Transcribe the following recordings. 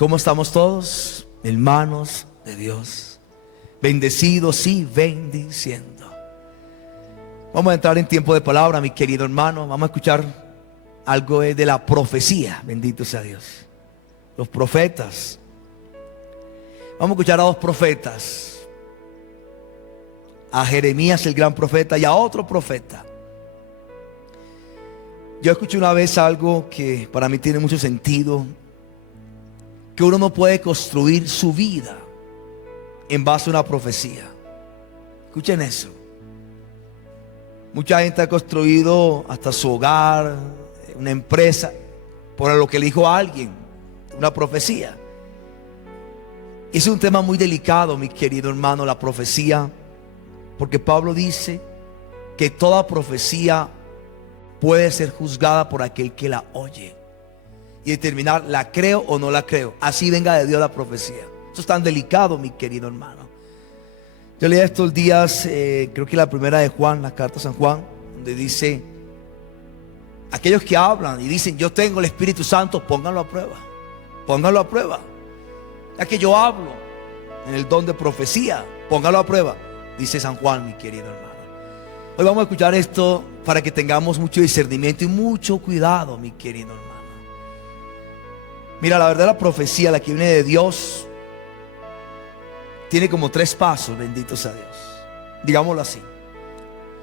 ¿Cómo estamos todos? Hermanos de Dios, bendecidos y bendiciendo. Vamos a entrar en tiempo de palabra, mi querido hermano. Vamos a escuchar algo de la profecía. Bendito sea Dios. Los profetas. Vamos a escuchar a dos profetas. A Jeremías, el gran profeta, y a otro profeta. Yo escuché una vez algo que para mí tiene mucho sentido. Que uno no puede construir su vida en base a una profecía. Escuchen eso. Mucha gente ha construido hasta su hogar, una empresa, por lo que le dijo a alguien, una profecía. Y es un tema muy delicado, mi querido hermano, la profecía, porque Pablo dice que toda profecía puede ser juzgada por aquel que la oye y determinar, ¿la creo o no la creo? Así venga de Dios la profecía. Eso es tan delicado, mi querido hermano. Yo leí estos días, creo que la primera de Juan, la carta de San Juan, donde dice: aquellos que hablan y dicen yo tengo el Espíritu Santo, pónganlo a prueba. Pónganlo a prueba. Ya que yo hablo en el don de profecía, pónganlo a prueba, dice San Juan, mi querido hermano. Hoy vamos a escuchar esto para que tengamos mucho discernimiento y mucho cuidado, mi querido hermano. Mira, la verdad, la profecía, la que viene de Dios, tiene como 3 pasos, bendito sea Dios. Digámoslo así.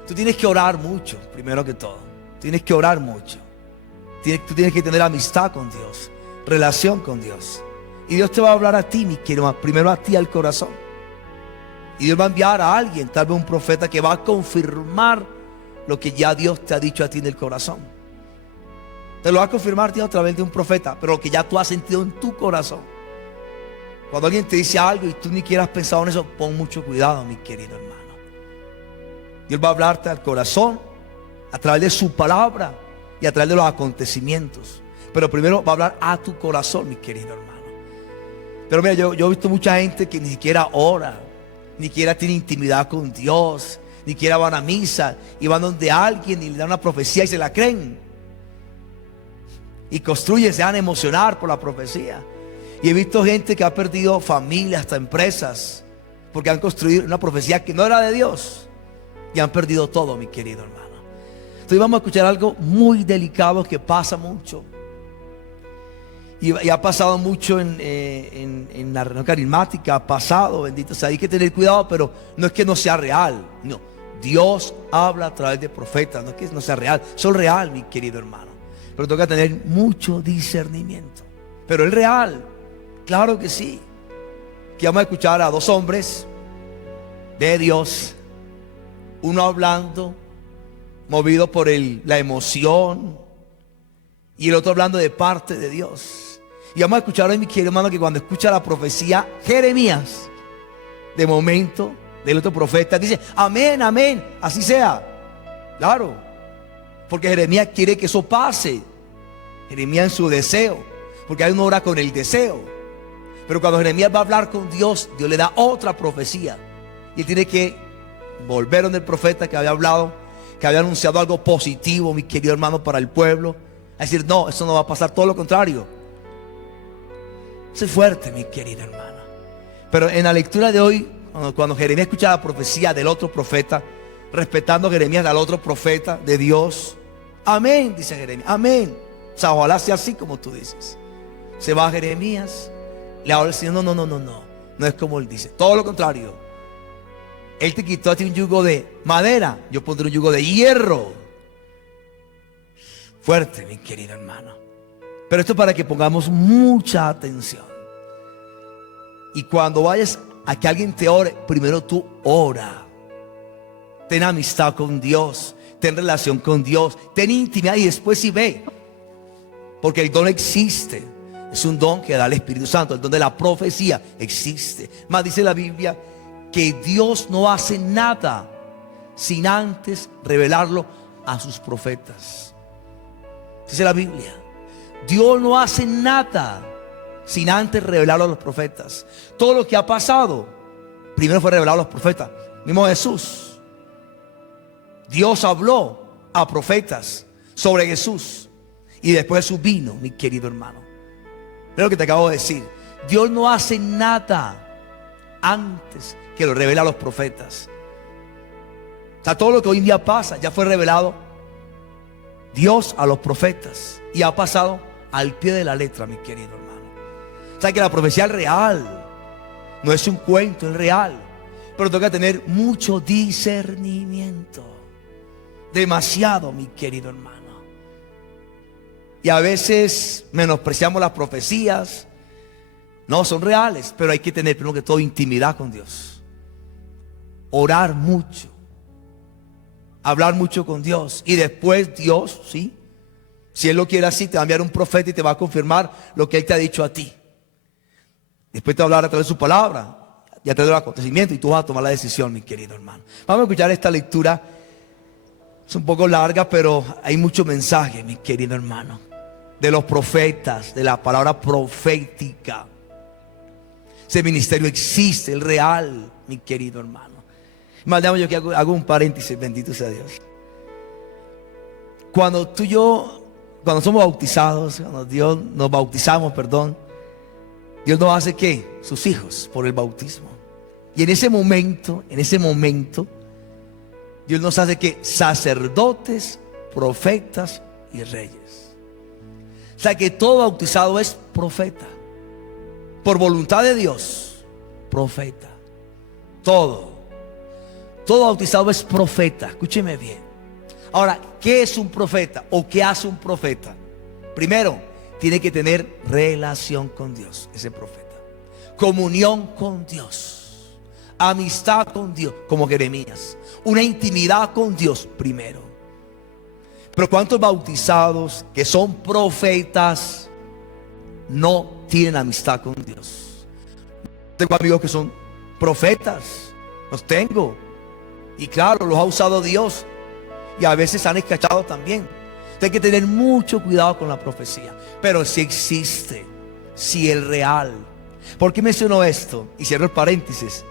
Tú tienes que orar mucho, primero que todo. Tienes que orar mucho. Tú tienes que tener amistad con Dios, relación con Dios. Y Dios te va a hablar a ti, mi querido, primero a ti al corazón. Y Dios va a enviar a alguien, tal vez un profeta, que va a confirmar lo que ya Dios te ha dicho a ti en el corazón. Te lo va a confirmar Dios a través de un profeta, pero lo que ya tú has sentido en tu corazón. Cuando alguien te dice algo y tú ni siquiera has pensado en eso, pon mucho cuidado, mi querido hermano. Dios va a hablarte al corazón a través de su palabra y a través de los acontecimientos. Pero primero va a hablar a tu corazón, mi querido hermano. Pero mira, yo he visto mucha gente que ni siquiera ora, ni siquiera tiene intimidad con Dios, ni siquiera van a misa y van donde alguien y le dan una profecía y se la creen. Y construyen, se van a emocionar por la profecía. Y he visto gente que ha perdido familias, hasta empresas, porque han construido una profecía que no era de Dios y han perdido todo, mi querido hermano. Entonces vamos a escuchar algo muy delicado que pasa mucho. Y ha pasado mucho en la reunión carismática, ha pasado, bendito sea. Hay que tener cuidado, pero no es que no sea real. No, Dios habla a través de profetas, no es que no sea real, son real, mi querido hermano. Pero toca tener mucho discernimiento. Pero es real, claro que sí. Que vamos a escuchar a 2 hombres de Dios, uno hablando movido por la emoción y el otro hablando de parte de Dios. Y vamos a escuchar hoy, mi querido hermano, que cuando escucha la profecía Jeremías, de momento del otro profeta dice: amén, amén, así sea. Claro, porque Jeremías quiere que eso pase. Jeremías en su deseo, porque hay una ora con el deseo. Pero cuando Jeremías va a hablar con Dios, Dios le da otra profecía. Y él tiene que volver donde el profeta que había hablado, que había anunciado algo positivo, mi querido hermano, para el pueblo. A decir: no, eso no va a pasar, todo lo contrario. Sé fuerte, mi querido hermano. Pero en la lectura de hoy, cuando Jeremías escucha la profecía del otro profeta, respetando a Jeremías al otro profeta de Dios, amén, dice Jeremías, amén. O sea, ojalá sea así como tú dices. Se va a Jeremías, le habla al Señor: no es como él dice, todo lo contrario. Él te quitó a ti un yugo de madera, yo pondré un yugo de hierro. Fuerte, mi querido hermano. Pero esto es para que pongamos mucha atención. Y cuando vayas a que alguien te ore, primero tú ora. Ten amistad con Dios, ten relación con Dios, ten intimidad y después sí ve. Porque el don existe. Es un don que da el Espíritu Santo. El don de la profecía existe. Más dice la Biblia que Dios no hace nada sin antes revelarlo a sus profetas. Dice la Biblia: Dios no hace nada sin antes revelarlo a los profetas. Todo lo que ha pasado primero fue revelado a los profetas. Mismo Jesús, Dios habló a profetas sobre Jesús y después Jesús vino, mi querido hermano. Es lo que te acabo de decir. Dios no hace nada antes que lo revela a los profetas. O sea, todo lo que hoy en día pasa ya fue revelado Dios a los profetas y ha pasado al pie de la letra, mi querido hermano. O sea, que la profecía es real, no es un cuento, es real. Pero toca tener mucho discernimiento, demasiado, mi querido hermano. Y a veces menospreciamos las profecías. No, son reales, pero hay que tener primero que todo intimidad con Dios, orar mucho, hablar mucho con Dios. Y después Dios, ¿sí?, si Él lo quiere así, te va a enviar un profeta y te va a confirmar lo que Él te ha dicho a ti. Después te va a hablar a través de su palabra y a través del acontecimiento, y tú vas a tomar la decisión, mi querido hermano. Vamos a escuchar esta lectura. Es un poco larga, pero hay mucho mensaje, mi querido hermano, de los profetas, de la palabra profética. Ese ministerio existe, el real, mi querido hermano. Más, yo que hago un paréntesis, bendito sea Dios. Cuando tú y yo, cuando somos bautizados, cuando Dios nos bautizamos, Dios nos hace ¿qué? Sus hijos por el bautismo. Y en ese momento, Dios nos hace ¿qué? Sacerdotes, profetas y reyes. O sea que todo bautizado es profeta. Por voluntad de Dios, profeta. Todo bautizado es profeta. Escúcheme bien. Ahora, ¿qué es un profeta? ¿O qué hace un profeta? Primero, tiene que tener relación con Dios, ese profeta. Comunión con Dios. Amistad con Dios, como Jeremías. Una intimidad con Dios primero. Pero ¿cuántos bautizados que son profetas no tienen amistad con Dios? Tengo amigos que son profetas, los tengo, y claro, los ha usado Dios, y a veces han escachado también. Hay que tener mucho cuidado con la profecía, pero si existe, si es real. ¿Por qué menciono esto? Y cierro el paréntesis.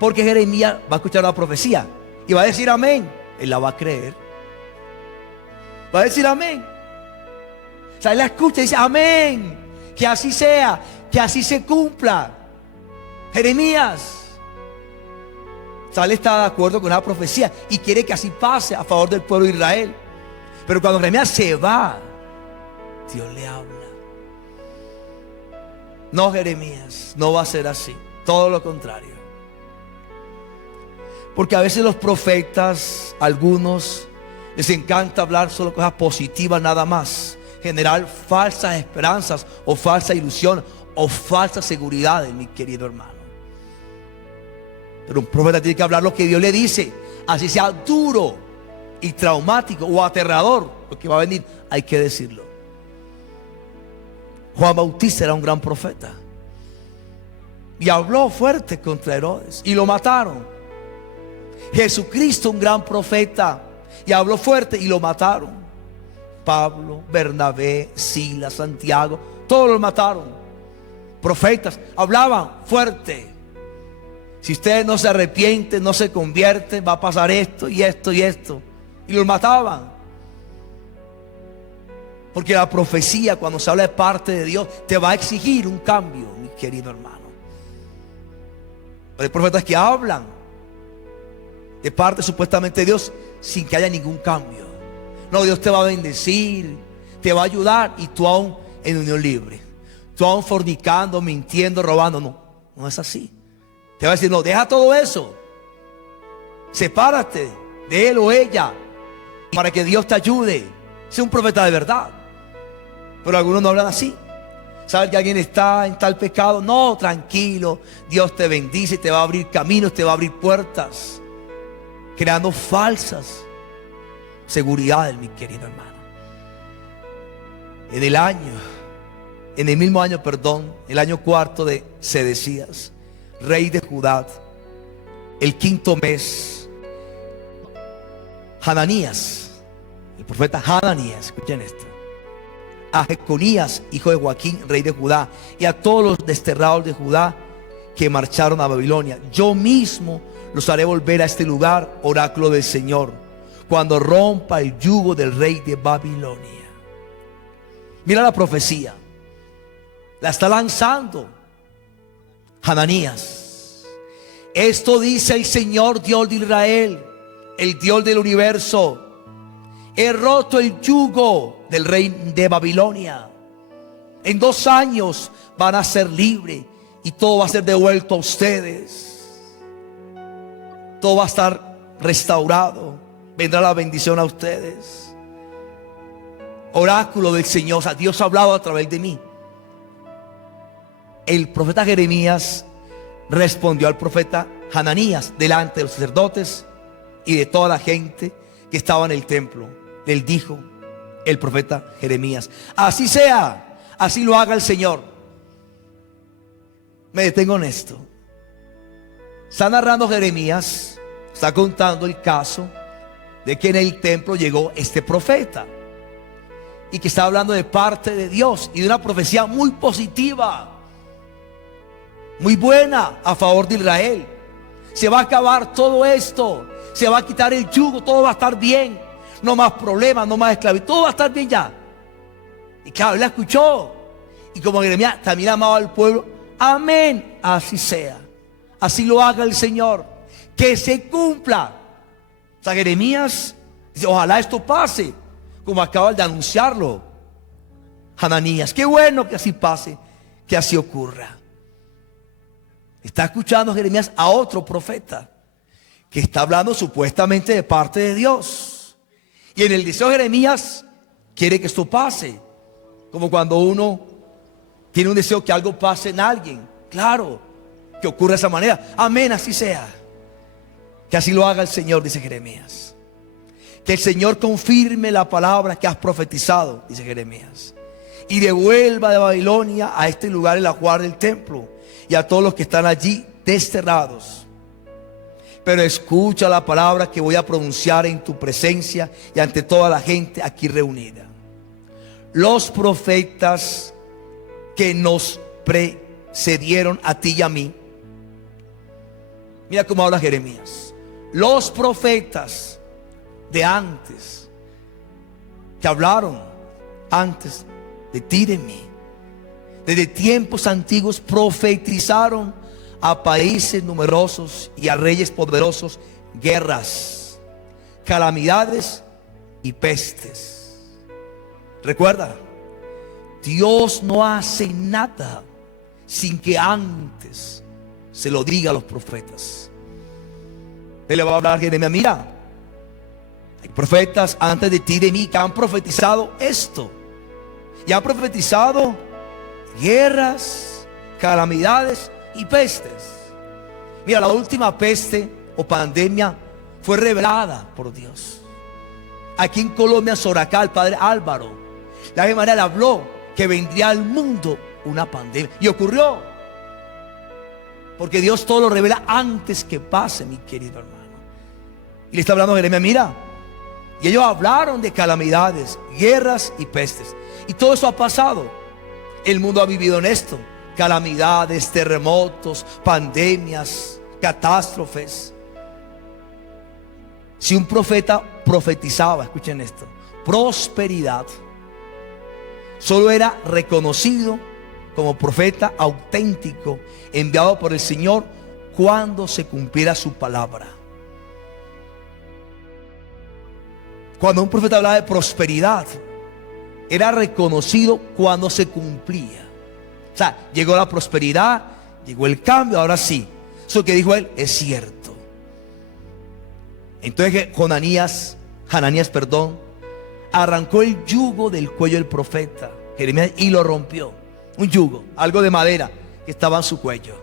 Porque Jeremías va a escuchar la profecía y va a decir amén. Él la va a creer, va a decir amén. O sea, él la escucha y dice amén, que así sea, que así se cumpla. Jeremías, o sea, él está de acuerdo con la profecía y quiere que así pase a favor del pueblo de Israel. Pero cuando Jeremías se va, Dios le habla. No, Jeremías, no va a ser así. Todo lo contrario. Porque a veces los profetas, algunos, les encanta hablar solo cosas positivas nada más. Generar falsas esperanzas o falsa ilusión o falsas seguridades, mi querido hermano. Pero un profeta tiene que hablar lo que Dios le dice. Así sea duro y traumático o aterrador, lo que va a venir, hay que decirlo. Juan Bautista era un gran profeta y habló fuerte contra Herodes y lo mataron. Jesucristo, un gran profeta, y habló fuerte y lo mataron. Pablo, Bernabé, Silas, Santiago, todos los mataron. Profetas, hablaban fuerte. Si ustedes no se arrepienten, no se convierten, va a pasar esto y esto y esto. Y los mataban. Porque la profecía, cuando se habla de parte de Dios, te va a exigir un cambio, mi querido hermano. Hay profetas que hablan de parte supuestamente de Dios sin que haya ningún cambio. No, Dios te va a bendecir, te va a ayudar, y tú aún en unión libre, tú aún fornicando, mintiendo, robando. No, no es así. Te va a decir, no, deja todo eso, sepárate de él o ella para que Dios te ayude. Sé un profeta de verdad. Pero algunos no hablan así. ¿Sabes que alguien está en tal pecado? No, tranquilo, Dios te bendice, te va a abrir caminos, te va a abrir puertas, creando falsas seguridades, mi querido hermano. En el mismo año, el año cuarto de Sedecías, rey de Judá, el quinto mes, Hananías, el profeta Hananías, escuchen esto, a Jeconías, hijo de Joaquín, rey de Judá, y a todos los desterrados de Judá que marcharon a Babilonia, yo mismo los haré volver a este lugar, oráculo del Señor, cuando rompa el yugo del rey de Babilonia. Mira la profecía, la está lanzando Hananías, esto dice el Señor Dios de Israel, el Dios del universo: he roto el yugo del rey de Babilonia. En 2 años van a ser libres y todo va a ser devuelto a ustedes. Todo va a estar restaurado. Vendrá la bendición a ustedes. Oráculo del Señor. O sea, Dios ha hablado a través de mí. El profeta Jeremías respondió al profeta Hananías delante de los sacerdotes y de toda la gente que estaba en el templo. Él dijo, el profeta Jeremías: así sea, así lo haga el Señor. Me detengo en esto. Está narrando Jeremías, está contando el caso de que en el templo llegó este profeta y que está hablando de parte de Dios y de una profecía muy positiva, muy buena a favor de Israel. Se va a acabar todo esto, se va a quitar el yugo, todo va a estar bien, no más problemas, no más esclavitud, todo va a estar bien ya. Y claro, él la escuchó, y como Jeremías también amaba al pueblo, amén, así sea, así lo haga el Señor, que se cumpla. O sea, Jeremías dice: ojalá esto pase, como acaba de anunciarlo Hananías. Qué bueno que así pase, que así ocurra. Está escuchando Jeremías a otro profeta que está hablando supuestamente de parte de Dios. Y en el deseo de Jeremías quiere que esto pase. Como cuando uno tiene un deseo que algo pase en alguien. Claro, que ocurra de esa manera. Amén, así sea. Que así lo haga el Señor, dice Jeremías. Que el Señor confirme la palabra que has profetizado, dice Jeremías, y devuelva de Babilonia a este lugar el ajuar del templo y a todos los que están allí desterrados. Pero escucha la palabra que voy a pronunciar en tu presencia y ante toda la gente aquí reunida. Los profetas que nos precedieron a ti y a mí. Mira cómo habla Jeremías. Los profetas de antes, que hablaron antes de ti y de mí, desde tiempos antiguos, profetizaron a países numerosos y a reyes poderosos guerras, calamidades y pestes. Recuerda, Dios no hace nada sin que antes se lo diga a los profetas. Él le va a hablar a Jeremías: mira, hay profetas antes de ti y de mí que han profetizado esto, y han profetizado guerras, calamidades y pestes. Mira, la última peste o pandemia fue revelada por Dios. Aquí en Colombia, en Soracá, el padre Álvaro, de alguna manera habló que vendría al mundo una pandemia, y ocurrió, porque Dios todo lo revela antes que pase, mi querido hermano. Y le está hablando a Jeremías: mira, y ellos hablaron de calamidades, guerras y pestes, y todo eso ha pasado. El mundo ha vivido en esto: calamidades, terremotos, pandemias, catástrofes. Si un profeta profetizaba, escuchen esto, prosperidad, solo era reconocido como profeta auténtico, enviado por el Señor, cuando se cumpliera su palabra. Cuando un profeta hablaba de prosperidad, era reconocido cuando se cumplía. O sea, llegó la prosperidad, llegó el cambio, ahora sí, eso que dijo él es cierto. Entonces Hananías, arrancó el yugo del cuello del profeta Jeremías y lo rompió. Un yugo, algo de madera que estaba en su cuello.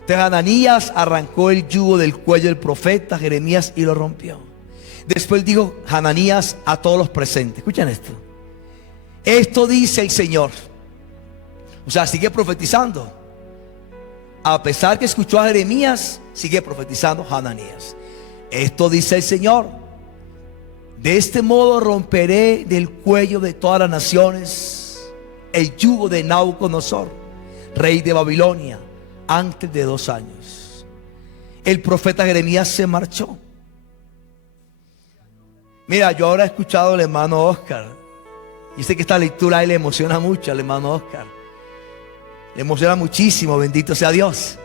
Entonces Hananías arrancó el yugo del cuello del profeta Jeremías y lo rompió. Después dijo Hananías a todos los presentes: escuchen esto. Esto dice el Señor. O sea, sigue profetizando. A pesar que escuchó a Jeremías, sigue profetizando Hananías. Esto dice el Señor: de este modo romperé del cuello de todas las naciones el yugo de Nabucodonosor, rey de Babilonia, antes de 2 años. El profeta Jeremías se marchó. Mira, yo ahora he escuchado al hermano Oscar, y sé que esta lectura a él le emociona mucho, al hermano Oscar. Le emociona muchísimo, bendito sea Dios.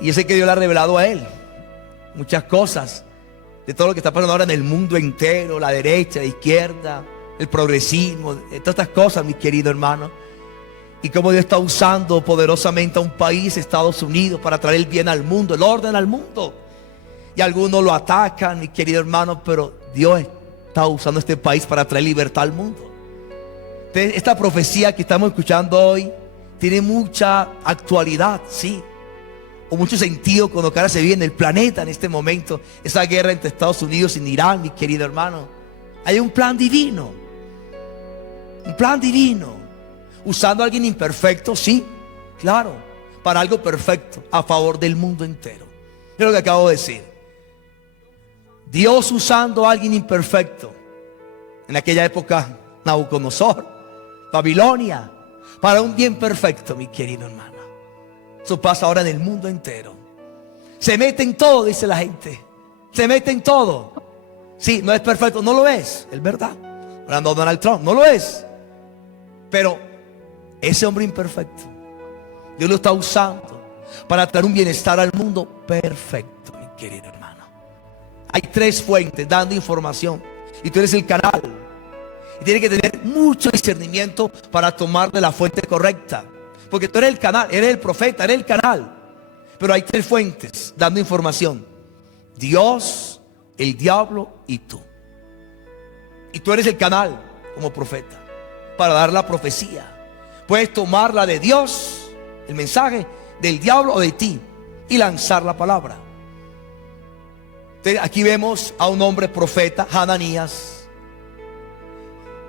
Y yo sé que Dios le ha revelado a él muchas cosas de todo lo que está pasando ahora en el mundo entero, la derecha, la izquierda, el progresismo, de todas estas cosas, mi querido hermano. Y cómo Dios está usando poderosamente a un país, Estados Unidos, para traer el bien al mundo, el orden al mundo. Y algunos lo atacan, mi querido hermano, pero Dios está usando este país para traer libertad al mundo. Entonces, esta profecía que estamos escuchando hoy tiene mucha actualidad, sí, o mucho sentido con lo que ahora se vive en el planeta en este momento. Esa guerra entre Estados Unidos y Irán, mi querido hermano. Hay un plan divino, usando a alguien imperfecto, sí, claro, para algo perfecto, a favor del mundo entero. Es lo que acabo de decir. Dios usando a alguien imperfecto, en aquella época Nabucodonosor, Babilonia, para un bien perfecto, mi querido hermano. Eso pasa ahora en el mundo entero. Se mete en todo, dice la gente. Se mete en todo. Sí, no es perfecto, no lo es verdad. Hablando de Donald Trump, no lo es. Pero ese hombre imperfecto, Dios lo está usando para traer un bienestar al mundo perfecto, mi querido hermano. Hay 3 fuentes dando información, y tú eres el canal. Y tienes que tener mucho discernimiento para tomar de la fuente correcta, porque tú eres el canal, eres el profeta, eres el canal. Pero hay 3 fuentes dando información: Dios, el diablo y tú. Y tú eres el canal como profeta para dar la profecía. Puedes tomarla de Dios, el mensaje, del diablo o de ti, y lanzar la palabra. Entonces, aquí vemos a un hombre profeta, Hananías,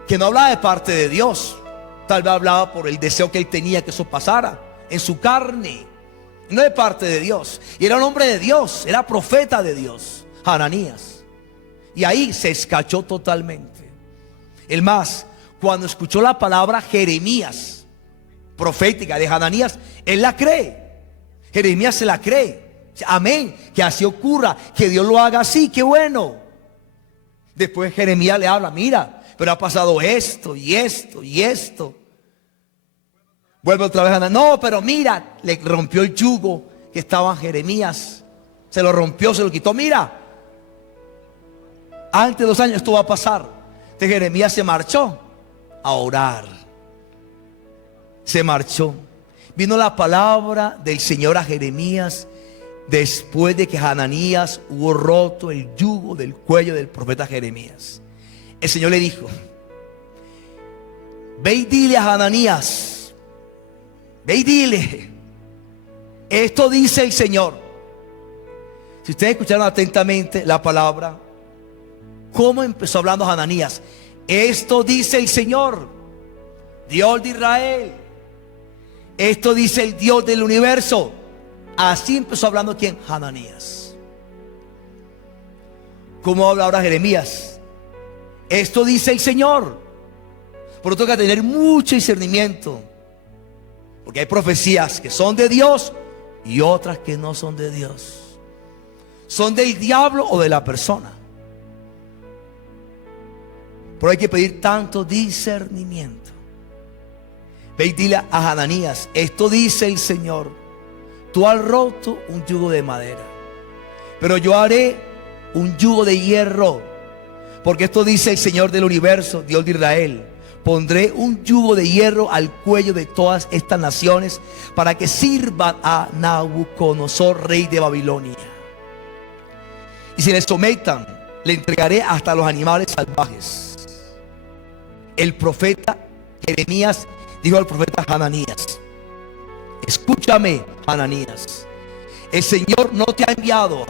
que no hablaba de parte de Dios. Tal vez hablaba por el deseo que él tenía que eso pasara en su carne, no de parte de Dios. Y era un hombre de Dios, era profeta de Dios, Hananías. Y ahí se escachó totalmente. El más, cuando escuchó la palabra Jeremías, profética de Hananías, él la cree. Jeremías se la cree. Amén, que así ocurra, que Dios lo haga así, qué bueno. Después Jeremías le habla: mira, pero ha pasado esto y esto y esto. Vuelve otra vez a Hananías: no, pero mira, le rompió el yugo que estaba en Jeremías. Se lo rompió, se lo quitó. Mira, antes de 2 años esto va a pasar. Entonces Jeremías se marchó a orar. Se marchó. Vino la palabra del Señor a Jeremías después de que Hananías hubo roto el yugo del cuello del profeta Jeremías. El Señor le dijo: ve y dile a Hananías, ve y dile, esto dice el Señor. Si ustedes escucharon atentamente la palabra, ¿cómo empezó hablando Hananías? Esto dice el Señor, Dios de Israel. Esto dice el Dios del universo. Así empezó hablando ¿quién? Hananías. ¿Cómo habla ahora Jeremías? Esto dice el Señor. Por lo tanto, hay que tener mucho discernimiento, porque hay profecías que son de Dios y otras que no son de Dios. Son del diablo o de la persona. Pero hay que pedir tanto discernimiento. Ve y dile a Hananías: esto dice el Señor, tú has roto un yugo de madera, pero yo haré un yugo de hierro. Porque esto dice el Señor del universo, Dios de Israel: pondré un yugo de hierro al cuello de todas estas naciones, para que sirvan a Nabucodonosor, rey de Babilonia. Y si les sometan, le entregaré hasta los animales salvajes. El profeta Jeremías dijo al profeta Hananías: escúchame, Hananías, el Señor no te ha enviado,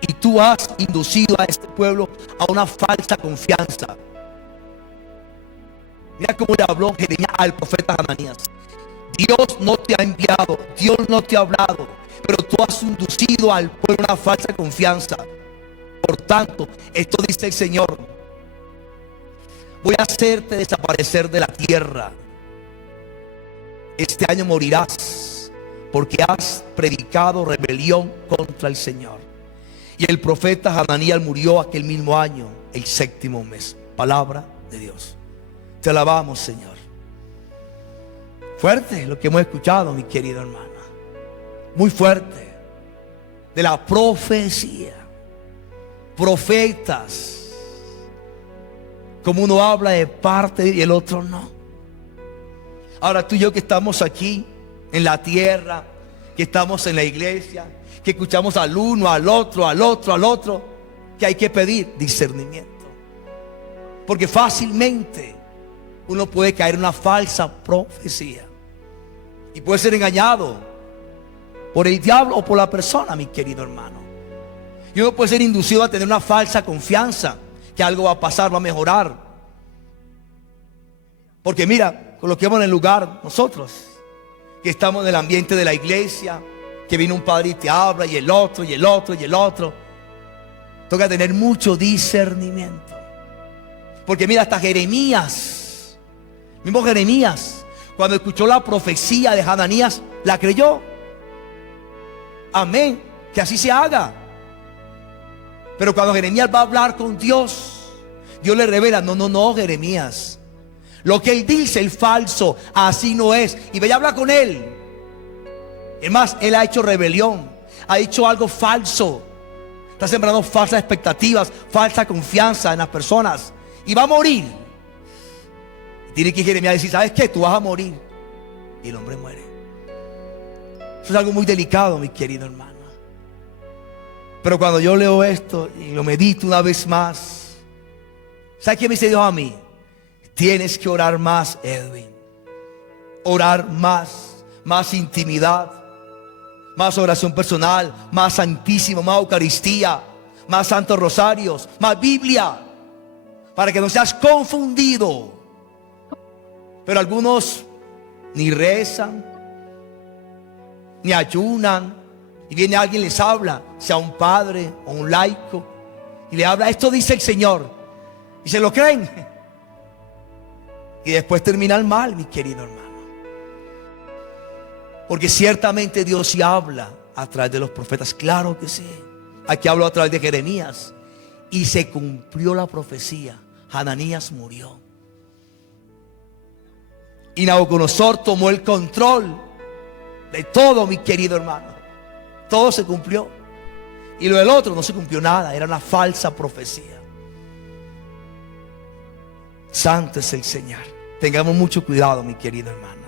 y tú has inducido a este pueblo a una falsa confianza. Mira cómo le habló Jeremías al profeta Hananías: Dios no te ha enviado, Dios no te ha hablado, pero tú has inducido al pueblo a una falsa confianza. Por tanto, esto dice el Señor: voy a hacerte desaparecer de la tierra. Este año morirás, porque has predicado rebelión contra el Señor. Y el profeta Hananías murió aquel mismo año, el 7º mes. Palabra de Dios. Te alabamos, Señor. Fuerte lo que hemos escuchado, mi querido hermano. Muy fuerte. De la profecía. Profetas. Como uno habla de parte y el otro no. Ahora tú y yo que estamos aquí en la tierra, que estamos en la iglesia, que escuchamos al uno, al otro, al otro, al otro, que hay que pedir discernimiento. Porque fácilmente uno puede caer en una falsa profecía y puede ser engañado por el diablo o por la persona, mi querido hermano. Y uno puede ser inducido a tener una falsa confianza que algo va a pasar, va a mejorar. Porque mira, coloquemos en el lugar nosotros que estamos en el ambiente de la iglesia, que viene un padre y te habla, y el otro, y el otro, y el otro. Toca tener mucho discernimiento. Porque mira, hasta Jeremías, mismo Jeremías, cuando escuchó la profecía de Hananías, la creyó. Amén, que así se haga. Pero cuando Jeremías va a hablar con Dios, Dios le revela: no, Jeremías, lo que él dice es falso, así no es. Y ve y habla con él. Es más, él ha hecho rebelión, ha hecho algo falso, está sembrando falsas expectativas, falsa confianza en las personas, y va a morir. Y tiene que Jeremías decir: ¿sabes qué? Tú vas a morir. Y el hombre muere. Eso es algo muy delicado, mi querido hermano. Pero cuando yo leo esto y lo medito una vez más, ¿sabes qué me dice Dios a mí? Tienes que orar más, Edwin. Orar más intimidad, más oración personal, más santísimo, más Eucaristía, más santos rosarios, más Biblia, para que no seas confundido. Pero algunos ni rezan, ni ayunan, y viene alguien y les habla, sea un padre o un laico, y le habla: esto dice el Señor, y se lo creen, y después terminan mal, mi querido hermano. Porque ciertamente Dios sí habla a través de los profetas, claro que sí. Aquí habló a través de Jeremías, y se cumplió la profecía. Hananías murió, y Nabucodonosor tomó el control de todo, mi querido hermano. Todo se cumplió, y lo del otro no se cumplió nada, era una falsa profecía. Santo es el Señor. Tengamos mucho cuidado, mi querido hermano.